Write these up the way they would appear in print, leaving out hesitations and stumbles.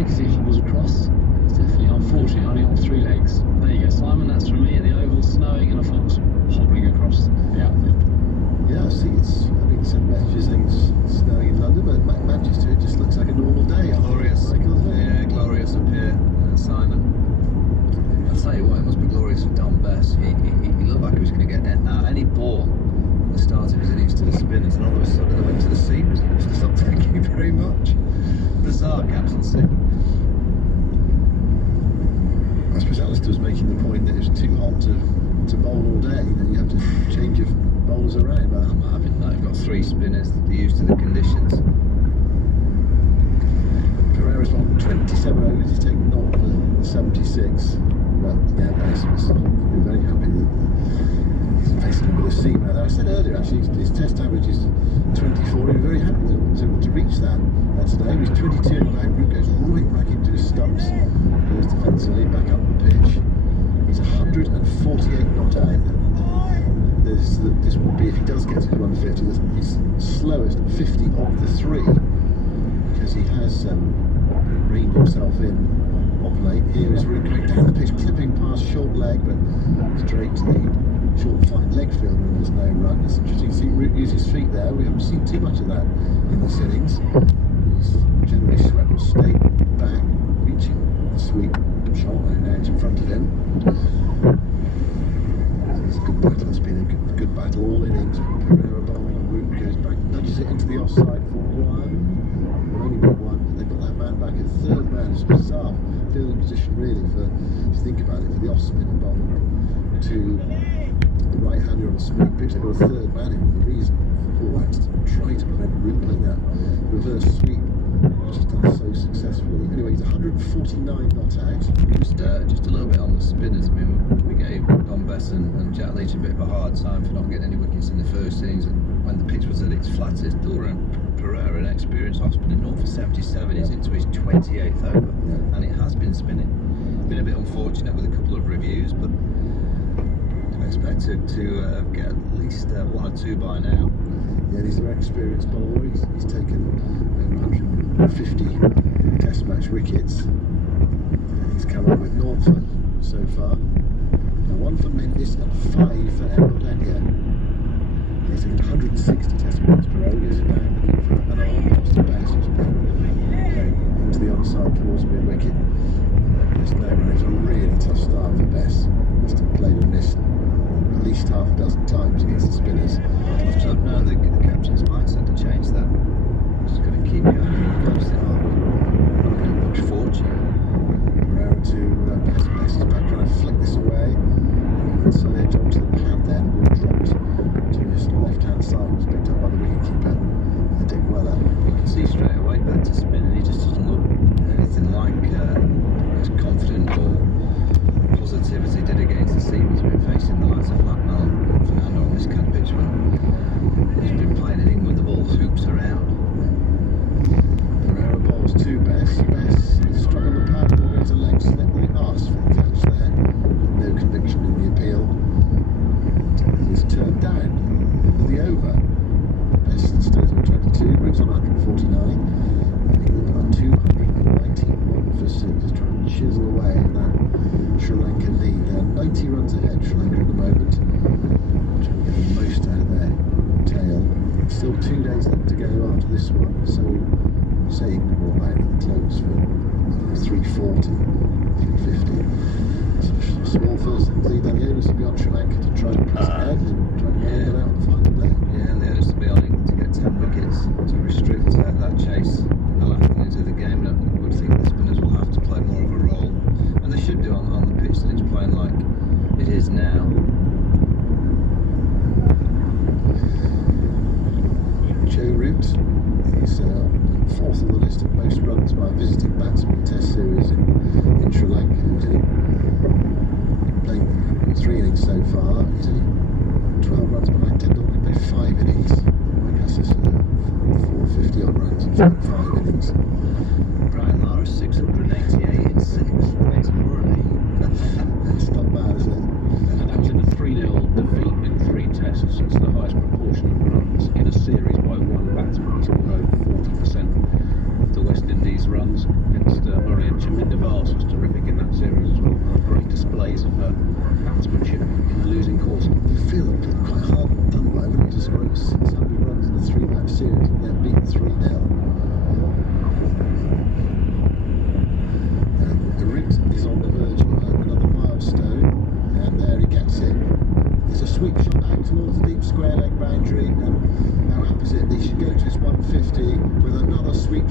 break as he hobbles across. It's definitely, unfortunately, only on 3 legs. There you go, Simon, that's from me at the Oval, snowing and a fox hobbling across the outfield. Yeah, I see it's having some messages saying it's snowing in London, but Manchester, it just looks like a normal day. Glorious. Yeah, glorious up here, Simon. I'll tell you what, it must be glorious for Don Bess. He looked like he was going to get any ball at the start of his innings to the spinners, and all of a sudden they went to the seamers. He must have stopped thinking very much. Bizarre captaincy. I suppose Alistair was making the point that it was too hot to bowl all day, that you have to change your bowlers around. But I'm having that. I've got 3 spinners, they're used to the conditions. Pereira's on 27 overs, he's taken 0 for 76. But yeah, Bess was very happy that he's facing a bit of seam now. I said earlier, actually, his test average is 24. He was very happy to reach that today. He was 22 and back. Root goes right back into his stumps. Goes defensively, back up the pitch. He's 148 not out. This will be, if he does get to 150, he's slowest at 50 of the 3, because he has reined himself in of late. Here is Root going down the pitch, clipping past short leg, but straight to the short fine leg fielder, and there's no run. It's interesting to see Root use his feet there. We haven't seen too much of that in this innings. He's generally swept straight back, reaching the sweep shot out in front of him. It's a good battle. It's been a good battle all innings. Pereira bowling, and Root goes back, nudges it into the offside for 1. We've only got 1, but they've got that man back at 3rd man. It's a bizarre fielding position, really, if you think about it, for the off-spin bowler to the right-hander on a smooth pitch. They've got a 3rd man in for a reason. For that, to try to prevent Root playing that reverse sweep, which he's done so successfully. Anyway, he's 149 not out. Just a little bit on the spinners. I mean, we gave Don Bess and Jack Leach a bit of a hard time for not getting any wickets in the first innings, and when the pitch was at its flattest, Dilrun Pereira, an experienced off spinning 0 for 77, he's into his 28th over, and it has been spinning. Been a bit unfortunate with a couple of reviews, but I expect to get at least 1 or 2 by now. Yeah, he's an experienced bowler. He's taken 150 test match wickets. He's come up with 0 for so far. Now 1 for Mendes and 5 for Embodenia. He's taken 160 test wickets. Pereira goes back looking for an almost the best, who's been into the onside towards mid-wicket. There's no run. It's a really tough start for Bess. Must have played and missed at least half a dozen times against the spinners. I'd love to have known the captain's mindset to change that. Just going to keep going and coasting on. Not going to push fortune. Pereira to Bess. Bess is back trying to flick this away. Inside edge onto the pad then. Ball dropped to his left-hand side. Was picked up by the wicketkeeper, Dick Weller. You can see straight away back to spin, and he just doesn't look anything like as confident or positive as he did against the seamers. We've been facing the likes of Blackmell and Fernando on this kind of pitch when he's been playing in England, the ball hoops around. Pereira bowls to Bess. Bess is struck on the pad, ball goes a leg slip. They asked for the catch there. No conviction in the appeal. He's turned down for the over. Bess stays on 22, Root's on 149. England are 291 for 6. Just trying to chisel away at that Sri Lanka lead. 90 runs ahead, Sri Lanka at the moment. Trying to get the most out of their tail. Still 2 days left to go after this one, so say England will out at the close for 340, 350. So small first lead, then the onus will be on Sri Lanka to try and press ahead and try and get out on the final day. Yeah, and the onus will be on England to get 10 wickets to restrict that chase in the last innings of the game. And I would think the spinners will have to play more of a role, and they should do on the pitch that it's playing like it is now. Joe Root, he's 4th on the list of most runs by a visiting batsman in Test series in Sri Lanka. He's only playing 3 innings so far. He's only 12 runs behind Tendulkar. He played 5 innings. Mike Hussey's 450 odd runs in 5 innings. Brian Lara 688 in 6. Makes Murray. It's not bad, is it? And that was in a 3-0 defeat in 3 tests. It's the highest proportion of runs in a series by one batsman. He's scored over 40% of the West Indies runs against Murray.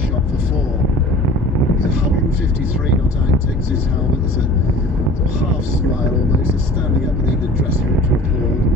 shot for 4. He's 153 not out, takes his helmet. There's a sort of half smile almost, a standing up in the dressing room to applaud.